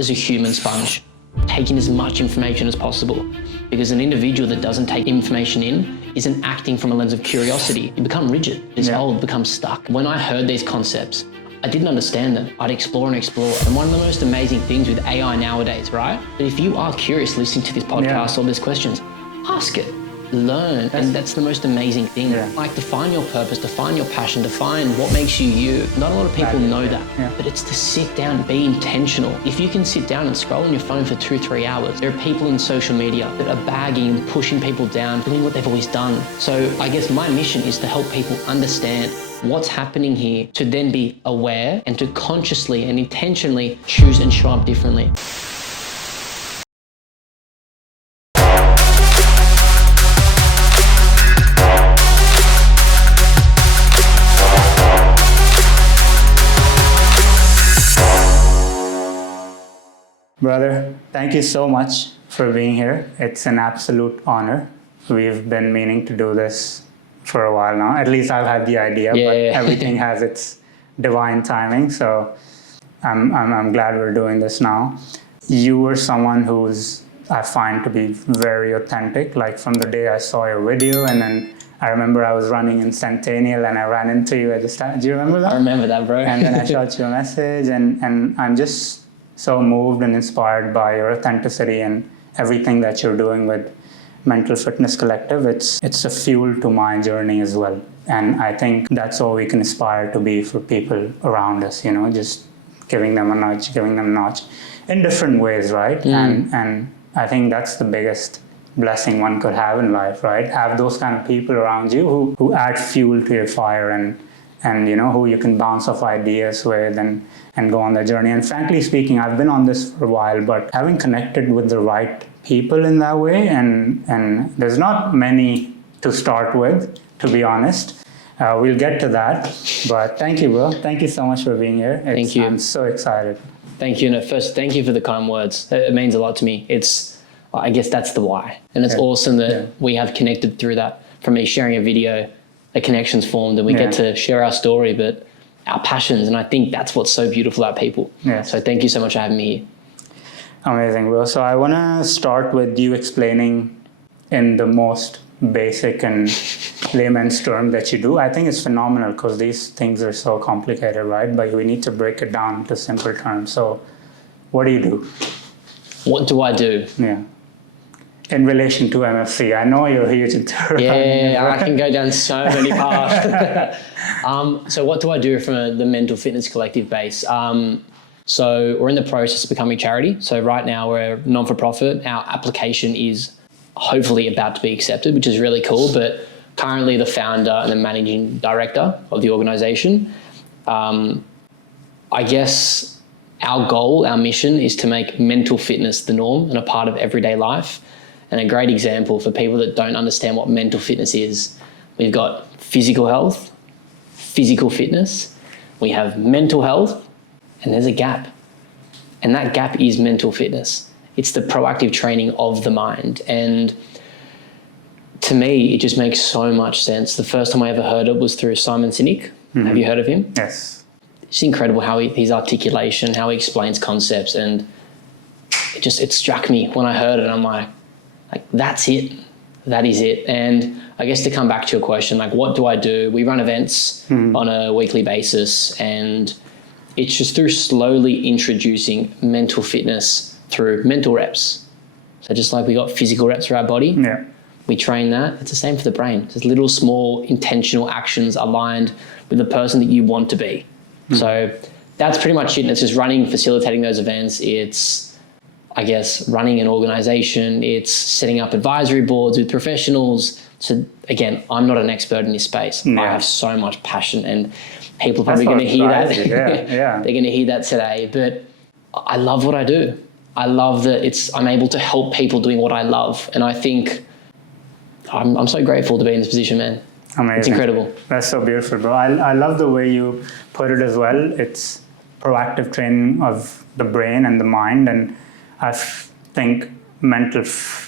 as a human sponge, taking as much information as possible. Because an individual that doesn't take information in isn't acting from a lens of curiosity. You become rigid, it's old, becomes stuck. When I heard these concepts, I didn't understand them. I'd explore and explore. And one of the most amazing things with AI nowadays, right? That if you are curious listening to this podcast or these questions, ask it, learn. And that's the most amazing thing. Like define your purpose, define your passion, define what makes you you. Not a lot of people know that, but it's to sit down and be intentional. If you can sit down and scroll on your phone for 2-3 hours, there are people in social media that are bagging and pushing people down, doing what they've always done. So I guess my mission is to help people understand what's happening here, to then be aware and to consciously and intentionally choose and show up differently. Brother, thank you so much for being here. It's an absolute honor. We've been meaning to do this for a while now. At least I've had the idea, but everything has its divine timing. So I'm glad we're doing this now. You were someone who's, I find to be very authentic. Like from the day I saw your video, and then I remember I was running in Centennial and I ran into you at the start. Do you remember that? I remember that, bro. And then I shot you a message, and I'm just so moved and inspired by your authenticity and everything that you're doing with Mental Fitness Collective. It's a fuel to my journey as well. And I think that's all we can aspire to be for people around us, you know, just giving them a nudge, giving them a notch in different ways, right? And I think that's the biggest blessing one could have in life, right? Have those kind of people around you who add fuel to your fire and you know, who you can bounce off ideas with and go on the journey. And frankly speaking, I've been on this for a while, but having connected with the right people in that way, and there's not many to start with, to be honest. We'll get to that, but thank you, bro. Thank you so much for being here. Thank you. I'm so excited. Thank you. And first, thank you for the kind words. It means a lot to me. I guess that's the why. And it's awesome that we have connected through that. From me sharing a video, a connection's formed, and we get to share our story, but our passions. And I think that's what's so beautiful about people. So thank you so much for having me here. Amazing, bro. So I want to start with you explaining in the most basic and layman's term that you do. I think it's phenomenal because these things are so complicated, right? But we need to break it down to simple terms. So what do you do? What do I do? Yeah. In relation to MFC, I know you're huge into I can go down so many paths. So what do I do from the Mental Fitness Collective base? So we're in the process of becoming charity. So right now we're non-for-profit. Our application is hopefully about to be accepted, which is really cool. But currently the founder and the managing director of the organization. I guess our goal, our mission is to make mental fitness the norm and a part of everyday life. And a great example for people that don't understand what mental fitness is, we've got physical health, physical fitness, we have mental health, and there's a gap. And that gap is mental fitness. It's the proactive training of the mind. And to me, it just makes so much sense. The first time I ever heard it was through Simon Sinek. Have you heard of him? Yes. It's incredible how his articulation, how he explains concepts. And it struck me when I heard it. I'm like, that's it. That is it. And I guess to come back to your question, like, what do I do? We run events on a weekly basis, and it's just through slowly introducing mental fitness through mental reps. So just like we got physical reps for our body, we train that. It's the same for the brain. Just little small intentional actions aligned with the person that you want to be. So that's pretty much it. And it's just running, facilitating those events. It's, I guess, running an organization. It's setting up advisory boards with professionals. So again, I'm not an expert in this space. I have so much passion, and people are probably going to hear that. They're going to hear that today. But I love what I do. I love that I'm able to help people doing what I love. And I think I'm so grateful to be in this position, man. Amazing. It's incredible. That's so beautiful, bro. I love the way you put it as well. It's proactive training of the brain and the mind. And I think mental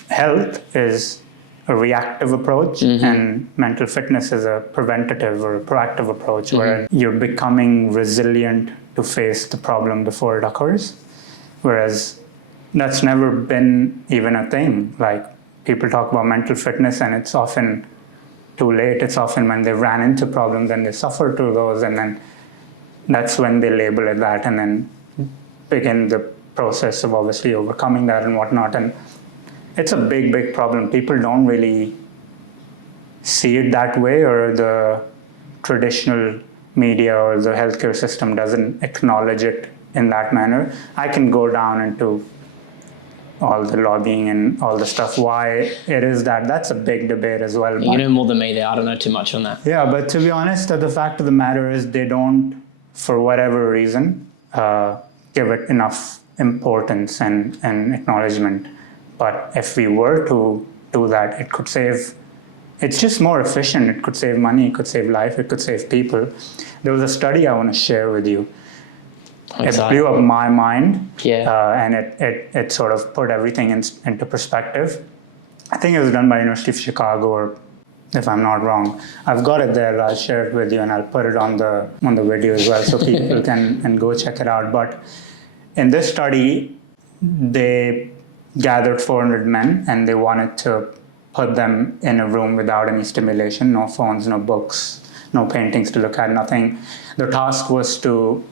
health is a reactive approach, and mental fitness is a preventative or a proactive approach where you're becoming resilient to face the problem before it occurs. Whereas that's never been even a thing. Like, people talk about mental fitness and it's often too late. It's often when they ran into problems and they suffer through those, and then that's when they label it that, and then begin the process of obviously overcoming that and whatnot. And it's a big, big problem. People don't really see it that way, or the traditional media or the healthcare system doesn't acknowledge it in that manner. I can go down into all the lobbying and all the stuff, why it is that. That's a big debate as well. You know more than me there. I don't know too much on that. Yeah, but to be honest, the fact of the matter is they don't, for whatever reason, give it enough importance and acknowledgement. But if we were to do that, it could save, it's just more efficient. It could save money, it could save life, it could save people. There was a study I want to share with you. It blew up my mind, and it sort of put everything into perspective. I think it was done by University of Chicago, or if I'm not wrong. I've got it there. I'll share it with you, and I'll put it on the video as well, so people can go check it out. But in this study, they gathered 400 men, and they wanted to put them in a room without any stimulation, no phones, no books, no paintings to look at, nothing. The task was to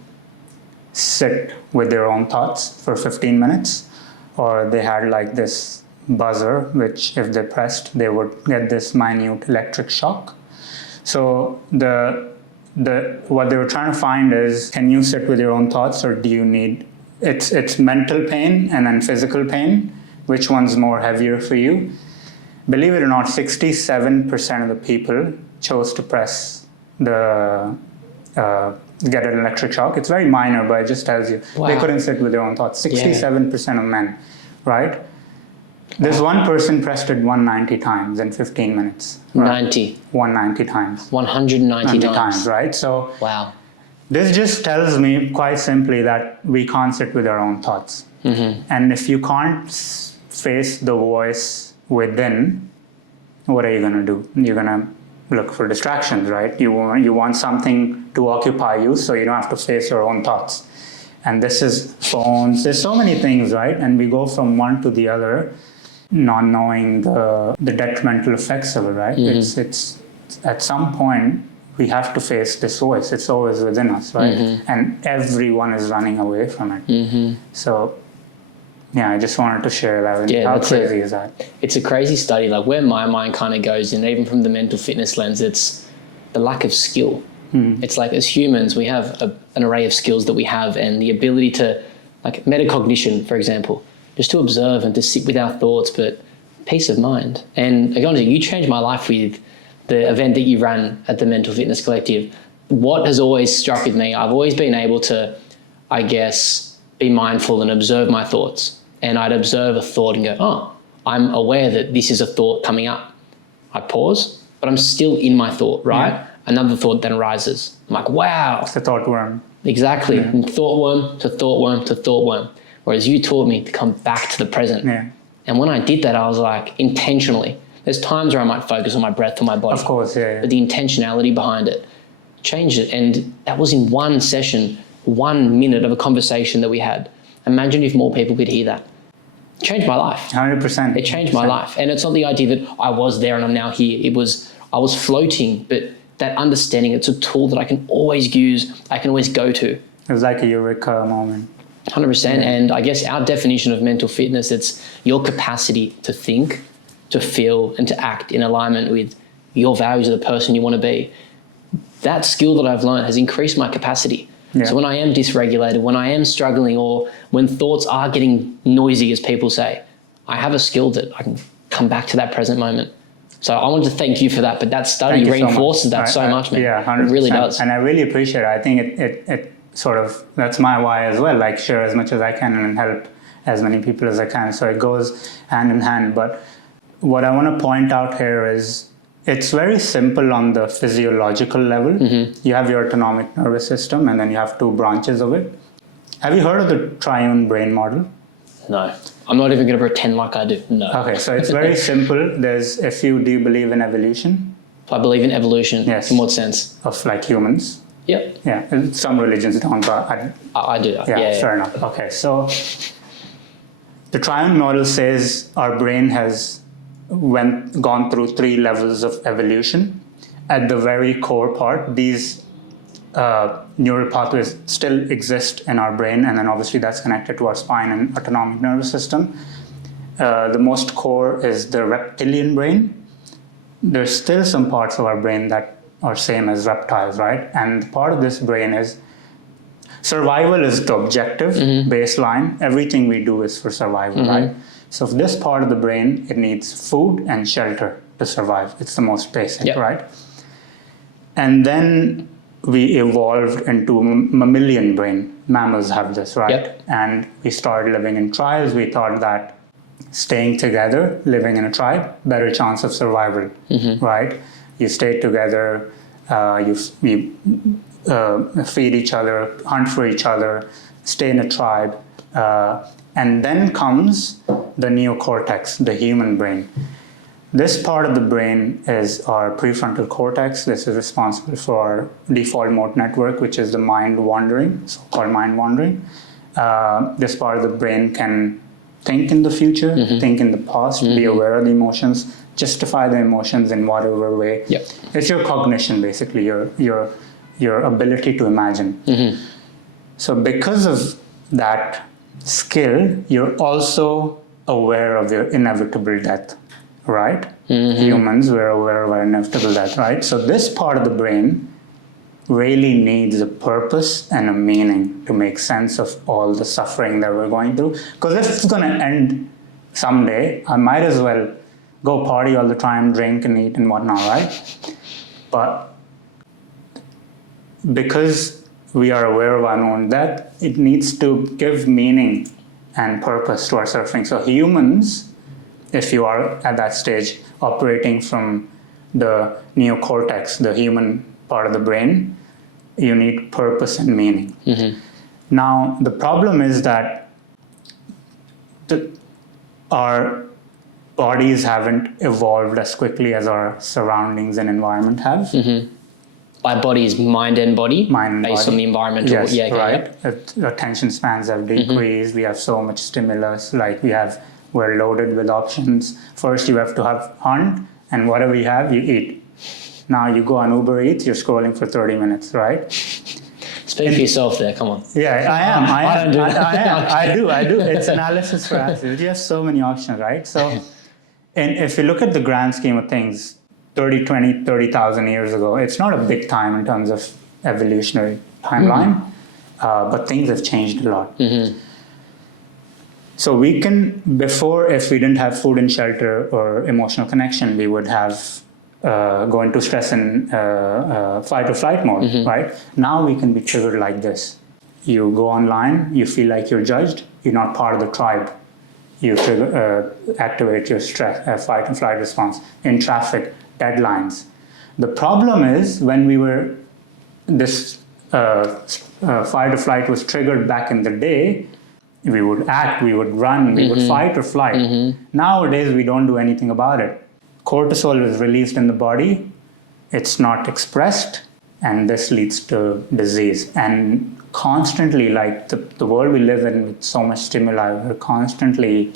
sit with their own thoughts for 15 minutes, or they had like this buzzer, which if they pressed, they would get this minute electric shock. So what they were trying to find is, can you sit with your own thoughts, or do you need, it's mental pain and then physical pain, which one's more heavier for you? Believe it or not, 67% of the people chose to press the get an electric shock. It's very minor, but it just tells you. Wow. They couldn't sit with their own thoughts. 67% of men, right? This one person pressed it 190 times in 15 minutes. Right? 90. 190 times. 190 times, right? So wow. This just tells me quite simply that we can't sit with our own thoughts. Mm-hmm. And if you can't face the voice within, what are you going to do? You're going to look for distractions, right? You want something to occupy you, so you don't have to face your own thoughts. And this is phones. There's so many things, right? And we go from one to the other, not knowing the detrimental effects of it, right? Mm-hmm. It's at some point we have to face this voice. It's always within us, right? Mm-hmm. And everyone is running away from it. Mm-hmm. So yeah, I just wanted to share that. Yeah, how crazy is that? It's a crazy study. Like, where my mind kind of goes, and even from the mental fitness lens, it's the lack of skill. Mm-hmm. It's like, as humans, we have an array of skills that we have, and the ability to, like metacognition, for example, just to observe and to sit with our thoughts, but peace of mind. And again, you changed my life with the event that you ran at the Mental Fitness Collective. What has always struck with me, I've always been able to, I guess, be mindful and observe my thoughts. And I'd observe a thought and go, oh, I'm aware that this is a thought coming up. I pause, but I'm still in my thought, right? Yeah. Another thought then arises. I'm like, wow. It's a thought worm. Exactly. Yeah. From thought worm to thought worm to thought worm. Whereas you taught me to come back to the present. Yeah. And when I did that, I was like, intentionally. There's times where I might focus on my breath or my body. Of course, yeah. But the intentionality behind it changed it. And that was in one session, 1 minute of a conversation that we had. Imagine if more people could hear that. It changed my life. 100%. It changed my life. And it's not the idea that I was there and I'm now here. I was floating, but that understanding, it's a tool that I can always use, I can always go to. It was like a eureka moment. 100%. Yeah. And I guess our definition of mental fitness, it's your capacity to think, to feel, and to act in alignment with your values of the person you want to be. That skill that I've learned has increased my capacity. Yeah. So when I am dysregulated, when I am struggling, or when thoughts are getting noisy, as people say, I have a skill that I can come back to that present moment. So I wanted to thank you for that, but that study reinforces that so much, man. Yeah, 100%. It really does. And I really appreciate it. I think it sort of, that's my why as well, like share as much as I can and help as many people as I can. So it goes hand in hand. But what I want to point out here is, it's very simple on the physiological level. Mm-hmm. You have your autonomic nervous system, and then you have two branches of it. Have you heard of the triune brain model? No. I'm not even going to pretend like I do. No. Okay, so it's very simple. Do you believe in evolution? I believe in evolution. Yes. In what sense? Of like humans? Yep. Yeah, some religions don't, but I do. Yeah, fair enough. Okay, so The triune model says our brain has gone through 3 levels of evolution. At the very core part, these neural pathways still exist in our brain, and then obviously that's connected to our spine and autonomic nervous system. The most core is the reptilian brain. There's still some parts of our brain that are same as reptiles, right? And part of this brain is survival is the objective, baseline. Everything we do is for survival, right? So for this part of the brain, it needs food and shelter to survive. It's the most basic, right? And then we evolved into mammalian brain. Mammals have this, right? And we started living in tribes. We thought that staying together, living in a tribe, better chance of survival, right? You stay together, you feed each other, hunt for each other, stay in a tribe. And then comes the neocortex, the human brain. This part of the brain is our prefrontal cortex. This is responsible for our default mode network, which is the mind wandering, so-called mind wandering. This part of the brain can think in the future, think in the past, be aware of the emotions, justify the emotions in whatever way. It's your cognition, basically, your ability to imagine. So because of that skill, you're also aware of your inevitable death, right? Humans, we're aware of our inevitable death, right? So this part of the brain really needs a purpose and a meaning to make sense of all the suffering that we're going through. Because if it's going to end someday, I might as well go party all the time, drink and eat and whatnot, right? But because we are aware of our own death, it needs to give meaning and purpose to our suffering. So humans, if you are at that stage operating from the neocortex, the human part of the brain, you need purpose and meaning. Now, the problem is that our bodies haven't evolved as quickly as our surroundings and environment have. By bodies, mind and body, based on the environmental. Yes, right. Attention spans have decreased. We have so much stimulus. Like we're loaded with options. First, you have to hunt, and whatever you have, you eat. Now you go on Uber Eats, you're scrolling for 30 minutes, right? Speak for yourself there, come on. Yeah, I am. I don't do that. I do. It's analysis paralysis. You have so many options, right? So, and if you look at the grand scheme of things, 30,000 years ago, it's not a big time in terms of evolutionary timeline, but things have changed a lot. So we can, before, if we didn't have food and shelter or emotional connection, we would have go into stress and fight or flight mode, right? Now we can be triggered like this. You go online, you feel like you're judged, you're not part of the tribe. You activate your stress, fight and flight response. In traffic, deadlines. The problem is when this fight or flight was triggered back in the day, we would act, we would run, we would fight or flight. Nowadays, we don't do anything about it. Cortisol is released in the body, it's not expressed, and this leads to disease. And constantly, like the world we live in with so much stimuli, we're constantly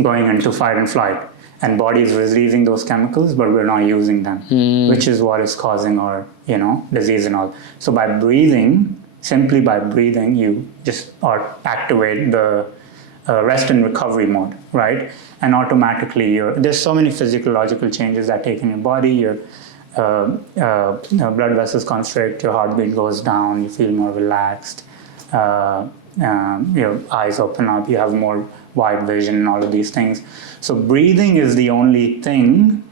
going into fight and flight. And body is releasing those chemicals, but we're not using them, which is what is causing our, disease and all. So by breathing, simply by breathing, you just activate the rest and recovery mode, right? And automatically, there's so many physiological changes that take in your body. Your blood vessels constrict, your heartbeat goes down, you feel more relaxed, your eyes open up, you have more wide vision and all of these things. So breathing is the only thing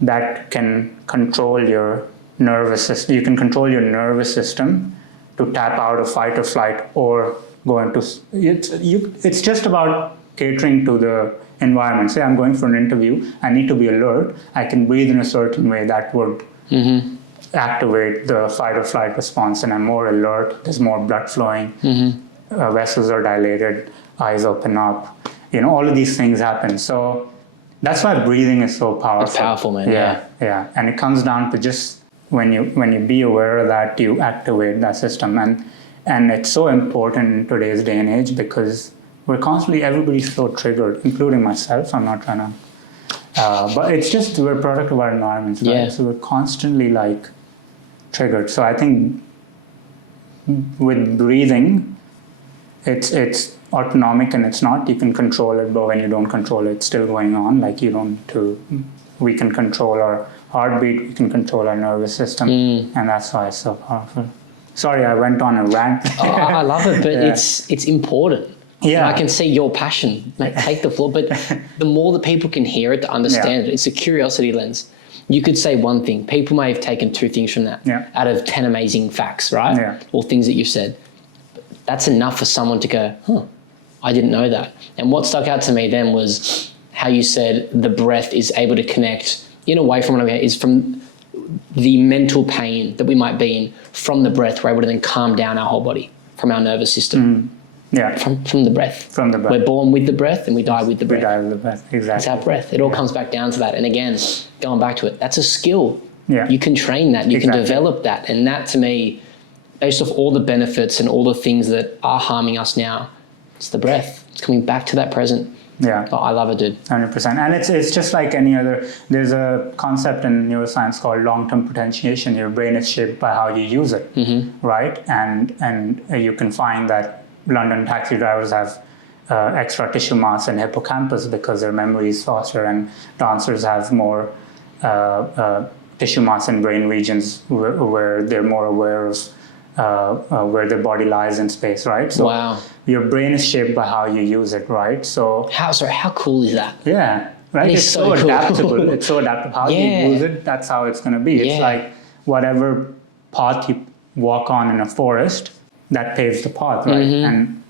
that can control your nervous system. You can control your nervous system to tap out of fight or flight or go into... It's just about catering to the environment. Say I'm going for an interview, I need to be alert. I can breathe in a certain way that would activate the fight or flight response, and I'm more alert, there's more blood flowing, vessels are dilated, eyes open up, all of these things happen. So that's why breathing is so powerful. It's powerful, man. Yeah. And it comes down to just when you be aware of that, you activate that system. And it's so important in today's day and age because we're constantly, everybody's so triggered, including myself. I'm not trying to, but it's just, we're a product of our environments, right? Yeah. So we're constantly like triggered. So I think with breathing, it's autonomic and it's not, you can control it, but when you don't control it, it's still going on. Like you don't we can control our heartbeat, we can control our nervous system, and that's why it's so powerful. Sorry, I went on a rant. Oh, I love it, but Yeah. it's important. Yeah. And I can see your passion. Like, take the floor, but the more that people can hear it, to understand it, it's a curiosity lens. You could say one thing. People may have taken two things from that out of 10 amazing facts, right? Yeah. Or things that you've said. That's enough for someone to go, I didn't know that. And what stuck out to me then was how you said the breath is able to connect in a way from what I mean, is from the mental pain that we might be in. From the breath, we're able to then calm down our whole body from our nervous system. Yeah. From the breath. From the breath. We're born with the breath and we die with the breath. We die with the breath, exactly. It's our breath. It all comes back down to that. And again, going back to it, that's a skill. Yeah. You can train that. You can Exactly. develop that. And that, to me, based off all the benefits and all the things that are harming us now, it's the breath. It's coming back to that present. Yeah. Oh, I love it, dude. 100%. And it's just like any other, there's a concept in neuroscience called long-term potentiation. Your brain is shaped by how you use it, right? And you can find that London taxi drivers have extra tissue mass in hippocampus because their memory is faster, and dancers have more tissue mass in brain regions where they're more aware of where their body lies in space, right? So Wow. your brain is shaped by how you use it, right? So How cool is that? yeah, right. That is It's so so cool. adaptable. It's so adaptable. How Yeah. you use it, that's how it's going to be. It's Yeah. like whatever path you walk on in a forest, that paves the path, right? And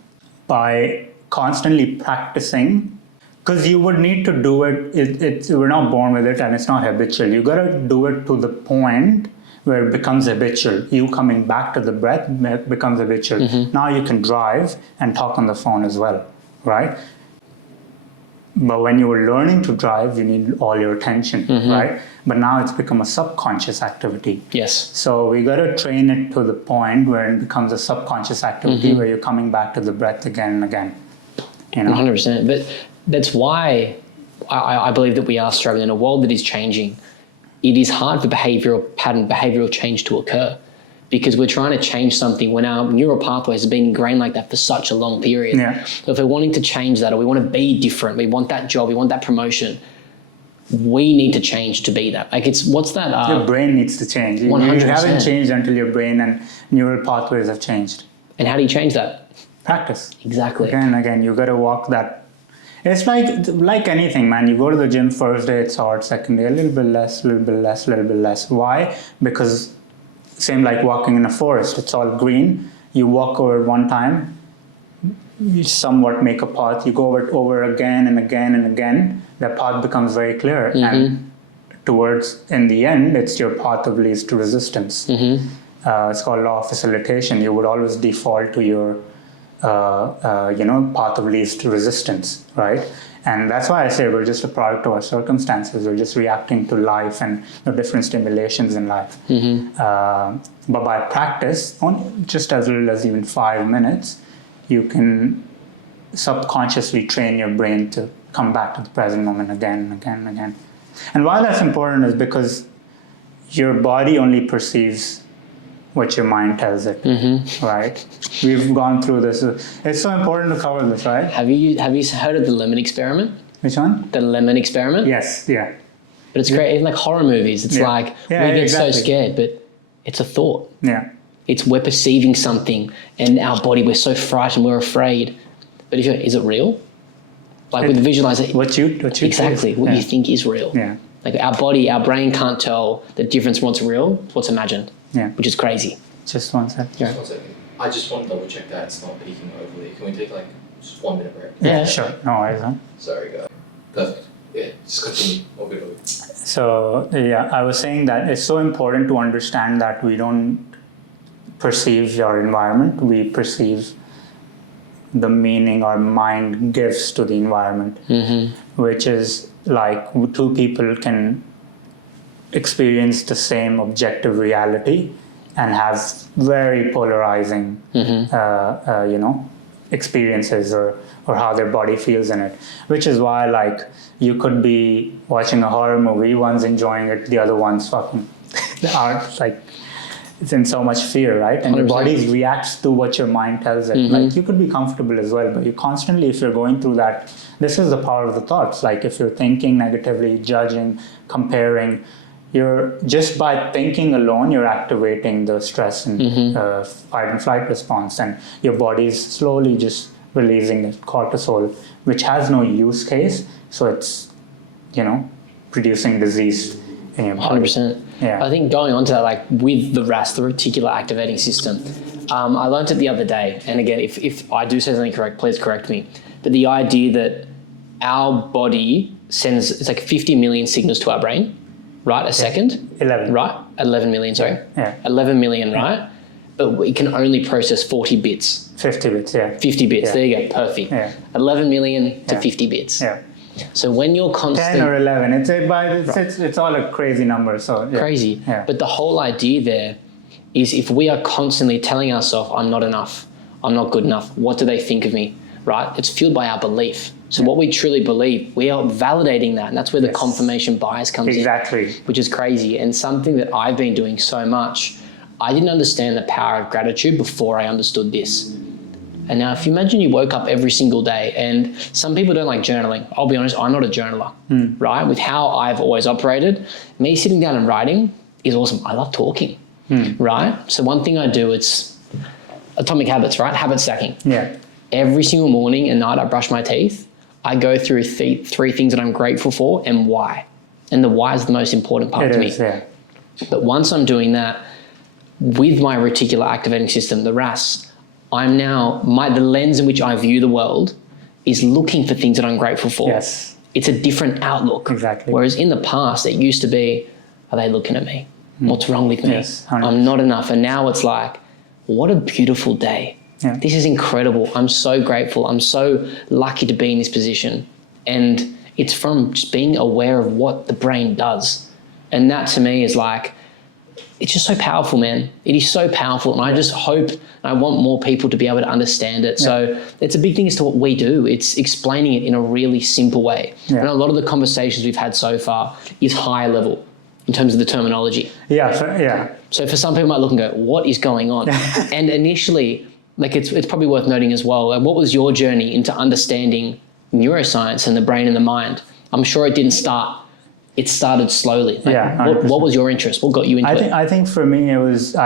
by constantly practicing, because you would need to do it, we're not born with it, and it's not habitual. You got to do it to the point where it becomes habitual. You coming back to the breath becomes habitual. Now you can drive and talk on the phone as well, right? But when you were learning to drive, you need all your attention, right? But now it's become a subconscious activity. Yes. So we got to train it to the point where it becomes a subconscious activity where you're coming back to the breath again and again. You know? 100%. But that's why I believe that we are struggling in a world that is changing. It is hard for behavioral change to occur, because we're trying to change something when our neural pathways have been ingrained like that for such a long period. Yeah. So if we're wanting to change that, or we want to be different, we want that job, we want that promotion, we need to change to be that. Like, what's that? Your brain needs to change. You 100%. haven't changed until your brain and neural pathways have changed. And how do you change that? Practice. Exactly. Again and again, you got to walk that. It's like anything, man. You go to the gym first day, it's hard. Second day, a little bit less, a little bit less, a little bit less. Why? Because same like walking in a forest. It's all green. You walk over it one time, you somewhat make a path. You go over again and again and again. The path becomes very clear. And towards, in the end, it's your path of least resistance. It's called law of facilitation. You would always default to your path of least resistance, right? And that's why I say we're just a product of our circumstances. We're just reacting to life and the different stimulations in life. But by practice, just as little as even 5 minutes, you can subconsciously train your brain to come back to the present moment again and again and again. And why that's important is because your body only perceives what your mind tells it, right? We've gone through this. It's so important to cover this, right? Have you heard of the lemon experiment? Which one? The lemon experiment? Yes, yeah. But it's great. Even like horror movies, it's like we get so scared, but it's a thought. Yeah. It's we're perceiving something, and our body, we're so frightened, we're afraid. But is it real? Like with visualization. What you exactly what you think is real. Yeah. Like our body, our brain can't tell the difference from what's real, what's imagined. Yeah. Which is crazy. Just one sec. Yeah. Just 1 second. I just want to double check that it's not peaking overly. Can we take like just 1 minute break? Yeah. Sure. No worries, huh? Sorry, guys. Perfect. Yeah, just continue. All good, all good. So, yeah, I was saying that it's so important to understand that we don't perceive your environment, we perceive the meaning our mind gives to the environment, which is like two people can experience the same objective reality and have very polarizing, experiences or how their body feels in it, which is why like you could be watching a horror movie, one's enjoying it, the other one's fucking aren't like it's in so much fear, right? And your 100%. body reacts to what your mind tells it. Like you could be comfortable as well, but you constantly, if you're going through that, this is the power of the thoughts. Like if you're thinking negatively, judging, comparing, you're just by thinking alone, you're activating the stress and fight and flight response, and your body's slowly just releasing the cortisol, which has no use case. So it's, producing disease in your body. 100%. Yeah. I think going on to that, like with the RAS, the reticular activating system, I learned it the other day. And again, if I do say something correct, please correct me. But the idea that our body sends, it's like 50 million signals to our brain, right? A second? 11. Right? 11 million, sorry. Yeah. 11 million, right? But we can only process 40 bits. 50 bits, yeah. 50 bits, Yeah. there you go, perfect. Yeah. 11 million to Yeah. 50 bits. Yeah. So when you're 10 constantly... or 11, it's all a crazy number. So yeah. Crazy. Yeah. But the whole idea there is if we are constantly telling ourselves, I'm not enough, I'm not good enough, what do they think of me, right? It's fueled by our belief. So what we truly believe, we are validating that. And that's where the confirmation bias comes in, which is crazy. And something that I've been doing so much, I didn't understand the power of gratitude before I understood this. And now if you imagine you woke up every single day, and some people don't like journaling. I'll be honest, I'm not a journaler, right? With how I've always operated, me sitting down and writing is awesome. I love talking, right? So one thing I do, it's atomic habits, right? Habit stacking. Yeah. Every single morning and night I brush my teeth, I go through three things that I'm grateful for and why. And the why is the most important part to me. Yeah. But once I'm doing that with my reticular activating system, the RAS, I'm now, the lens in which I view the world is looking for things that I'm grateful for. Yes. It's a different outlook. Exactly. Whereas in the past, it used to be, are they looking at me? What's wrong with me? Yes, 100%. I'm not enough. And now it's like, what a beautiful day. Yeah. This is incredible. I'm so grateful. I'm so lucky to be in this position. And it's from just being aware of what the brain does. And that to me is like, it's just so powerful, man. It is so powerful. And I just hope, and I want more people to be able to understand it. Yeah. So it's a big thing as to what we do. It's explaining it in a really simple way. Yeah. And a lot of the conversations we've had so far is higher level in terms of the terminology. Yeah. So for some people might look and go, what is going on? And initially, like it's probably worth noting as well, like what was your journey into understanding neuroscience and the brain and the mind? I'm sure it didn't start. It started slowly. Like, what was your interest? What got you into it? I think for me, I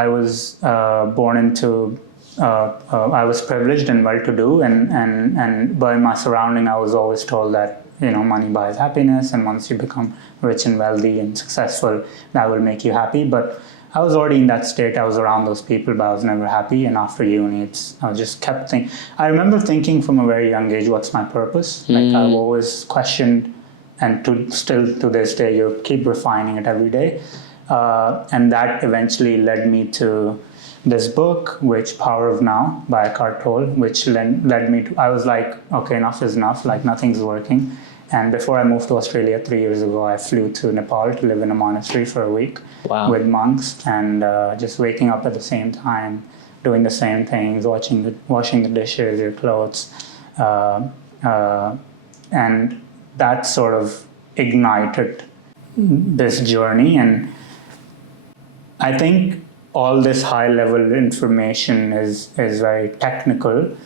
was born into, I was privileged and well-to-do, and by my surrounding, I was always told that, money buys happiness, and once you become rich and wealthy and successful, that will make you happy. But I was already in that state. I was around those people, but I was never happy. And after uni, I just kept thinking. I remember thinking from a very young age, what's my purpose? Like I've always questioned, and still to this day, you keep refining it every day. And that eventually led me to this book, which Power of Now by Eckhart Tolle, which led me to, I was like, okay, enough is enough, like nothing's working. And before I moved to Australia 3 years ago, I flew to Nepal to live in a monastery for a week with monks, and just waking up at the same time, doing the same things, washing the dishes, your clothes, and that sort of ignited this journey. And I think all this high level information is very technical,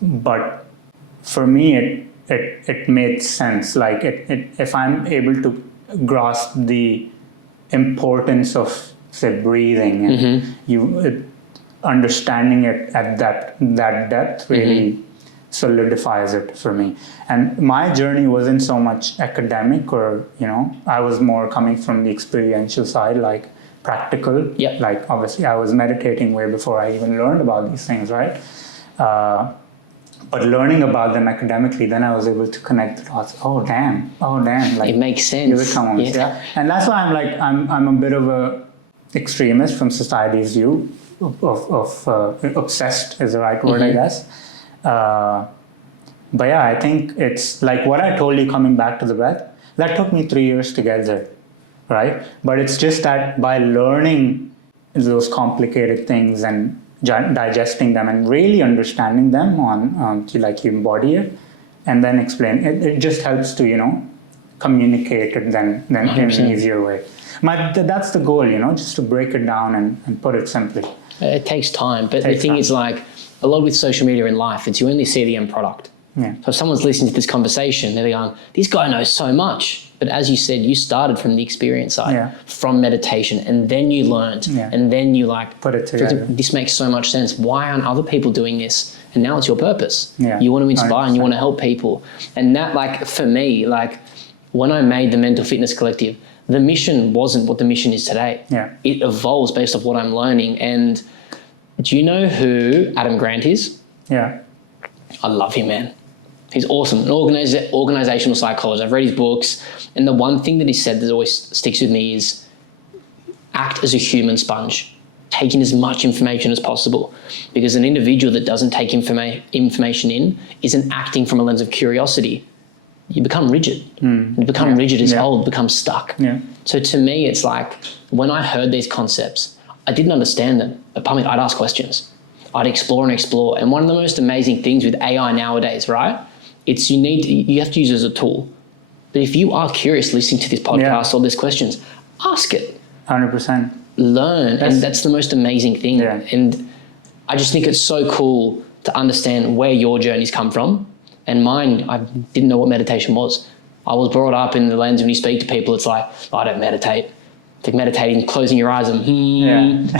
but for me it made sense. Like if I'm able to grasp the importance of, say, breathing, and understanding it at that depth really solidifies it for me. And my journey wasn't so much academic, or I was more coming from the experiential side, like practical. Yeah. Like obviously I was meditating way before I even learned about these things, right? But learning about them academically, then I was able to connect the dots. Oh damn! Like it makes sense. Yeah. And that's why I'm a bit of a extremist from society's view of obsessed is the right word, I guess. But yeah, I think it's like what I told you, coming back to the breath, that took me 3 years to get there, right? But it's just that by learning those complicated things and digesting them and really understanding them on like you embody it and then explain it. It just helps to, communicate it then in an easier way. That's the goal, just to break it down and put it simply. It takes time, but the thing is, like, a lot with social media in life, it's you only see the end product. Yeah. So if someone's listening to this conversation, they're going, this guy knows so much. But as you said, you started from the experience side, from meditation, and then you learned, and then you put it together. This makes so much sense. Why aren't other people doing this? And now it's your purpose. Yeah. You want to inspire 100%. and you want to help people. And that, like, for me, like, when I made the Mental Fitness Collective, the mission wasn't what the mission is today. Yeah. It evolves based off what I'm learning. And do you know who Adam Grant is? Yeah. I love him, man. He's awesome. An organizational psychologist. I've read his books. And the one thing that he said that always sticks with me is act as a human sponge, taking as much information as possible. Because an individual that doesn't take information in isn't acting from a lens of curiosity. You become rigid. You become rigid as old, become stuck. Yeah. So to me, it's like when I heard these concepts, I didn't understand them. But Parmeet, I'd ask questions. I'd explore and explore. And one of the most amazing things with AI nowadays, right? It's you have to use it as a tool. But if you are curious listening to this podcast or these questions, ask it. 100%. Learn. And that's the most amazing thing. Yeah. And I just think it's so cool to understand where your journey's come from. And mine, I didn't know what meditation was. I was brought up in the lens when you speak to people, it's like, I don't meditate. It's like meditating, closing your eyes and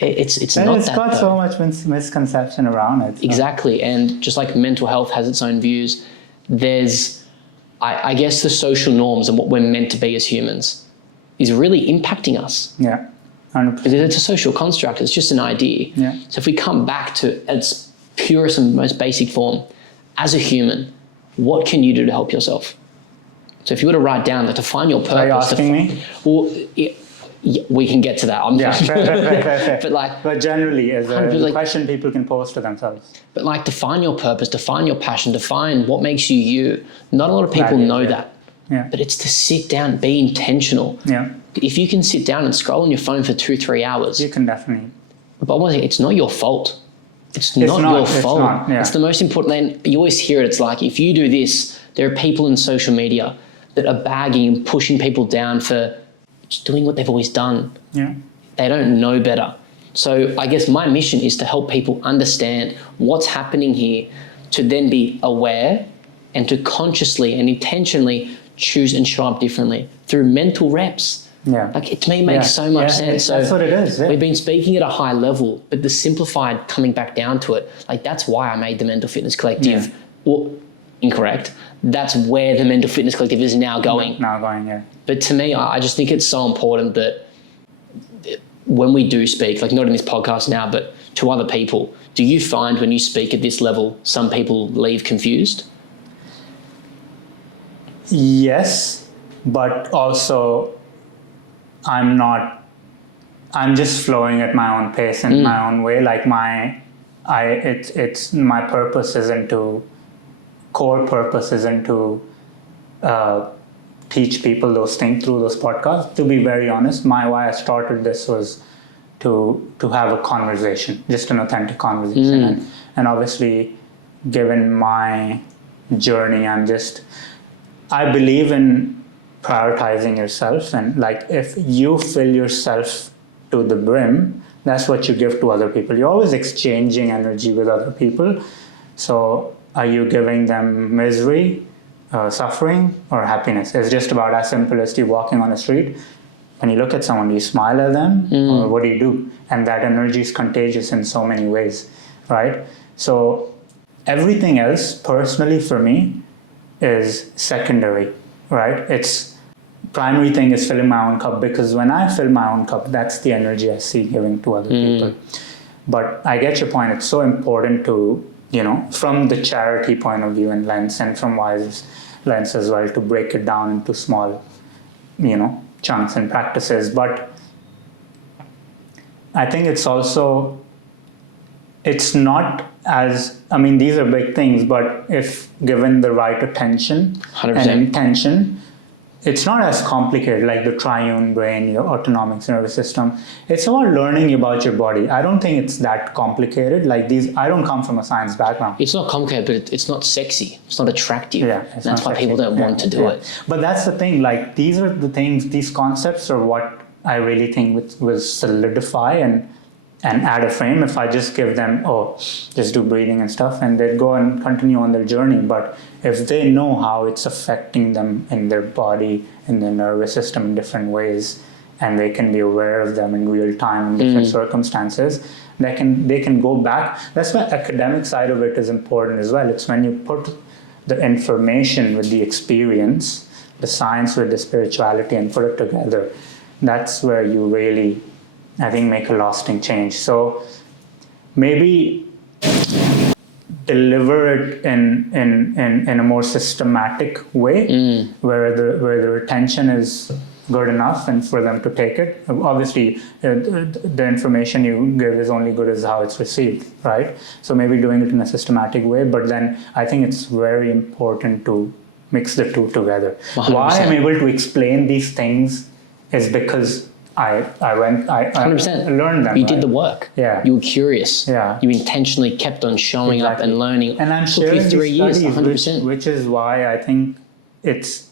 it's not it's that. got so much misconception around it. So. Exactly. And just like mental health has its own views, there's, I guess, the social norms and what we're meant to be as humans is really impacting us. Yeah, 100%. Because it's a social construct. It's just an idea. Yeah. So if we come back to its purest and most basic form, as a human, what can you do to help yourself? So if you were to write down that to find your purpose. Are you asking me? Well, we can get to that. fair. But generally, as a question people can pose to themselves. But like, define your purpose, define your passion, define what makes you you. Not a lot of people know that. Yeah. But it's to sit down, be intentional. Yeah. If you can sit down and scroll on your phone for 2-3 hours. You can definitely. But one thing, it's not your fault. It's not your fault. It's the most important. And you always hear it. It's like, if you do this, there are people in social media that are bagging and pushing people down for just doing what they've always done. Yeah. They don't know better. So I guess my mission is to help people understand what's happening here, to then be aware and to consciously and intentionally choose and show up differently through mental reps. Yeah. Like, it to me makes so much sense. So that's what it is. Yeah. We've been speaking at a high level, but the simplified coming back down to it, like, that's why I made the Mental Fitness Collective. Yeah. Well, incorrect. That's where the Mental Fitness Collective is now going. Yeah. But to me, I just think it's so important that when we do speak, like, not in this podcast now, but to other people, do you find when you speak at this level, some people leave confused? Yes, but also I'm just flowing at my own pace and my own way. Like my purpose isn't to, core purpose isn't to teach people those things through those podcasts. To be very honest, why I started this was to have a conversation, just an authentic conversation. And obviously, given my journey, I believe in prioritizing yourself, and like, if you fill yourself to the brim, that's what you give to other people. You're always exchanging energy with other people. So are you giving them misery, suffering, or happiness? It's just about as simple as you walking on the street. When you look at someone, do you smile at them, or what do you do? And that energy is contagious in so many ways, right? So everything else, personally for me, is secondary, right? It's primary thing is filling my own cup, because when I fill my own cup, that's the energy I see giving to other people. But I get your point. It's so important to, from the charity point of view and lens, and from Wise's lens as well, to break it down into small, chunks and practices. But I think it's also, it's not as, these are big things, but if given the right attention 100%. and intention, it's not as complicated like the triune brain, your autonomic nervous system. It's about learning about your body. I don't think it's that complicated. Like these, I don't come from a science background. It's not complicated, but it's not sexy. It's not attractive. Yeah, that's why people don't want to do it. But that's the thing. Like these are the things. These concepts are what I really think will solidify and add a frame. If I just give them, just do breathing and stuff, and they'd go and continue on their journey. But if they know how it's affecting them in their body, in their nervous system in different ways, and they can be aware of them in real time in different circumstances, they can go back. That's why academic side of it is important as well. It's when you put the information with the experience, the science with the spirituality, and put it together. That's where you really, I think, make a lasting change. So maybe deliver it in a more systematic way, where the retention is good enough and for them to take it. Obviously, the information you give is only good as how it's received, right? So maybe doing it in a systematic way, but then I think it's very important to mix the two together. 100%. Why I'm able to explain these things is because I learned them. You did the work. Yeah. You were curious. Yeah. You intentionally kept on showing up and learning. And I'm sharing these 3 years, studies, 100%. which is why I think it's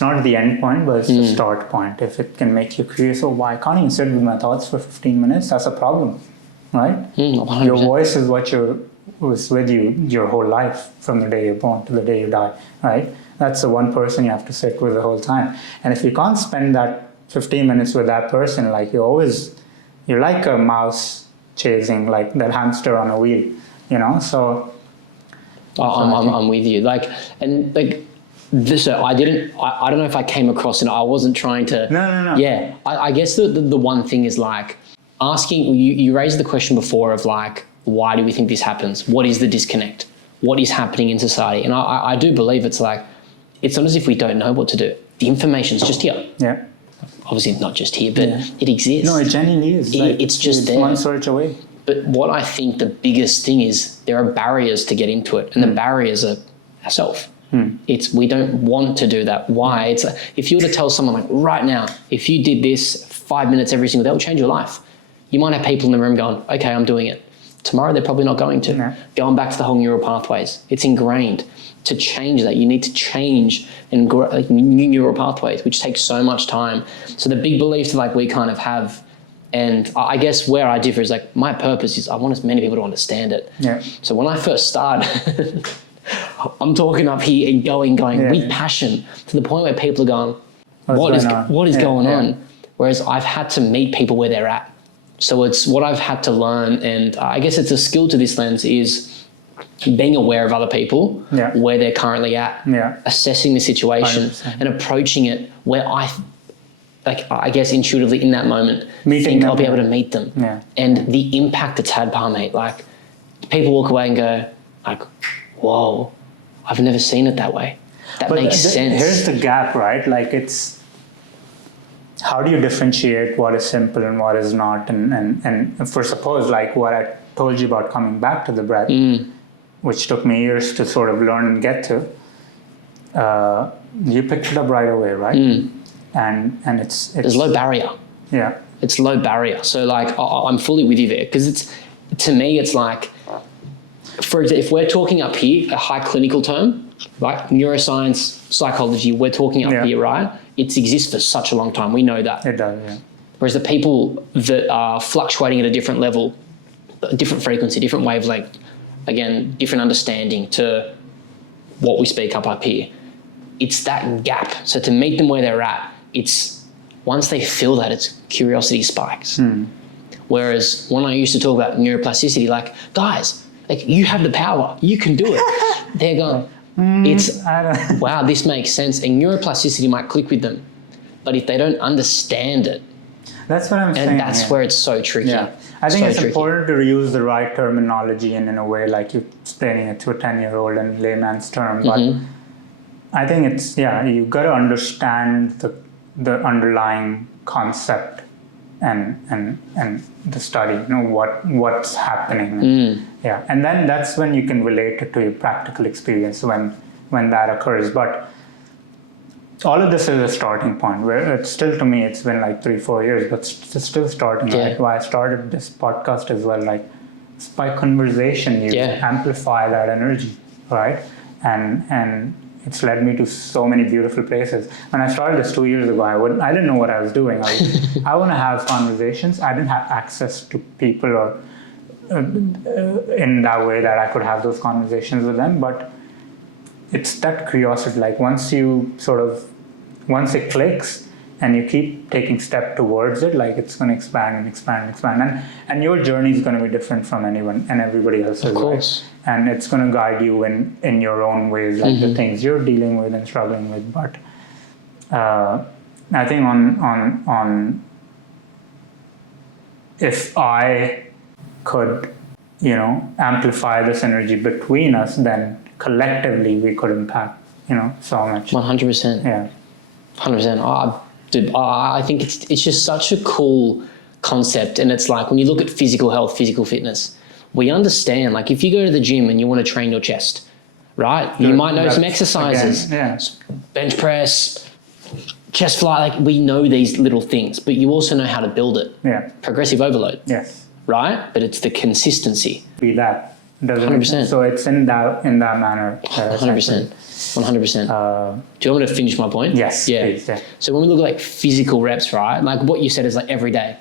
not the end point, but it's the start point. If it can make you curious, why can't you sit with my thoughts for 15 minutes? That's a problem, right? 100%. Your voice is what was with you your whole life, from the day you're born to the day you die, right? That's the one person you have to sit with the whole time. And if you can't spend that 15 minutes with that person, like you're like a mouse chasing like that hamster on a wheel, so. I'm with you. I don't know if I came across it. I wasn't trying to. No. Yeah. I guess the one thing is like asking, you raised the question before of like, why do we think this happens? What is the disconnect? What is happening in society? And I do believe it's like, it's not as if we don't know what to do. The information's just here. Yeah. Obviously not just here, but it exists. No, it genuinely is. It's just there. One search away. But what I think the biggest thing is, there are barriers to get into it, and the barriers are ourselves. We don't want to do that. Why? It's like, if you were to tell someone like right now, if you did this 5 minutes every single day, it will change your life. You might have people in the room going, okay, I'm doing it. Tomorrow they're probably not going to. No. Going back to the whole neural pathways. It's ingrained. To change that, you need to change and grow new neural pathways, which takes so much time. So the big beliefs that we kind of have, and I guess where I differ is like, my purpose is I want as many people to understand it. Yeah. So when I first started, I'm talking up here and going with passion to the point where people are going, what is going on? Whereas I've had to meet people where they're at. So it's what I've had to learn, and I guess it's a skill to this lens is being aware of other people, where they're currently at, assessing the situation 100%. And approaching it where I guess intuitively in that moment, think I'll be able to meet them. Yeah. And the impact it's had, Parmeet, like people walk away and go like, whoa, I've never seen it that way. That makes sense. Here's the gap, right? Like it's, how do you differentiate what is simple and what is not? And for suppose like what I told you about coming back to the breath, which took me years to sort of learn and get to, you picked it up right away, right? And it's there's low barrier. Yeah. It's low barrier. So like I'm fully with you there, because to me it's like, for example, if we're talking up here, a high clinical term, like neuroscience, psychology, we're talking up here, right? It exists for such a long time. We know that. It does, yeah. Whereas the people that are fluctuating at a different level, a different frequency, different wavelength, again, different understanding to what we speak up here, it's that gap. So to meet them where they're at, it's once they feel that, it's curiosity spikes. Whereas when I used to talk about neuroplasticity, like, guys, like you have the power, you can do it. They're going, wow, this makes sense. And neuroplasticity might click with them. But if they don't understand it, that's what I'm saying. And that's where it's so tricky. Yeah. I think it's important to use the right terminology and in a way like you're explaining it to a 10-year-old in layman's term. But I think it's, you got to understand the underlying concept and the study, what's happening. And then that's when you can relate it to your practical experience when that occurs. But all of this is a starting point where it's still, to me, it's been like 3-4 years, but it's still starting. Yeah. Right? Why I started this podcast as well, like it's by conversation, you amplify that energy, right? And it's led me to so many beautiful places. When I started this 2 years ago, I didn't know what I was doing. I want to have conversations. I didn't have access to people or in that way that I could have those conversations with them, but it's that curiosity. Like once it clicks and you keep taking step towards it, like it's going to expand and expand and expand. And your journey is going to be different from anyone and everybody else's. Of course. Right? And it's going to guide you in your own ways, like the things you're dealing with and struggling with. But I think on if I could, amplify this energy between us, then collectively we could impact, so much. 100%. Yeah. 100%. Dude, I think it's just such a cool concept. And it's like when you look at physical health, physical fitness, we understand, like if you go to the gym and you want to train your chest, right? You might know some exercises, bench press, chest fly, like we know these little things, but you also know how to build it. Yeah. Progressive overload. Yes. Right? But it's the consistency. Be that. 100%. So it's in that manner. 100%. 100%. Do you want me to finish my point? Yes. Yeah. Please, yeah. So when we look at like physical reps, right? Like what you said is like every day.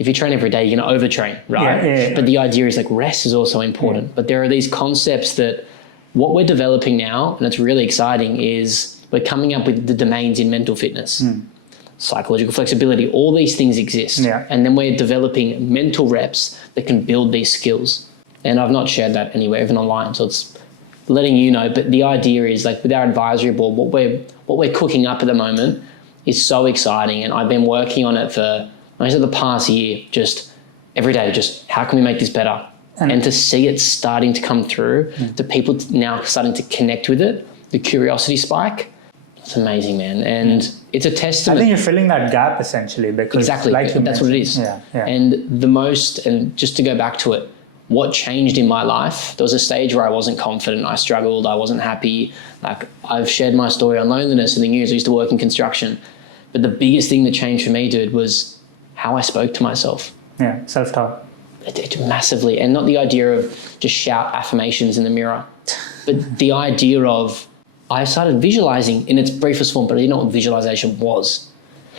If you train every day, you're going to overtrain, right? Yeah. But the idea is like rest is also important. Yeah. But there are these concepts that what we're developing now, and it's really exciting, is we're coming up with the domains in mental fitness. Psychological flexibility, all these things exist. Yeah. And then we're developing mental reps that can build these skills. And I've not shared that anywhere, even online. So it's letting you know. But the idea is like with our advisory board, what we're cooking up at the moment is so exciting. And I've been working on it for most of the past year, just every day, just how can we make this better? And to see it starting to come through, the people now starting to connect with it, the curiosity spike, it's amazing, man. And it's a testament. I think you're filling that gap essentially because exactly, like that's what it is. Yeah. And just to go back to it, what changed in my life, there was a stage where I wasn't confident, I struggled, I wasn't happy. Like I've shared my story on loneliness in the news. I used to work in construction. But the biggest thing that changed for me, dude, was how I spoke to myself. Yeah, self-talk. It massively. And not the idea of just shout affirmations in the mirror, but the idea of I started visualizing in its briefest form, but I didn't know what visualization was.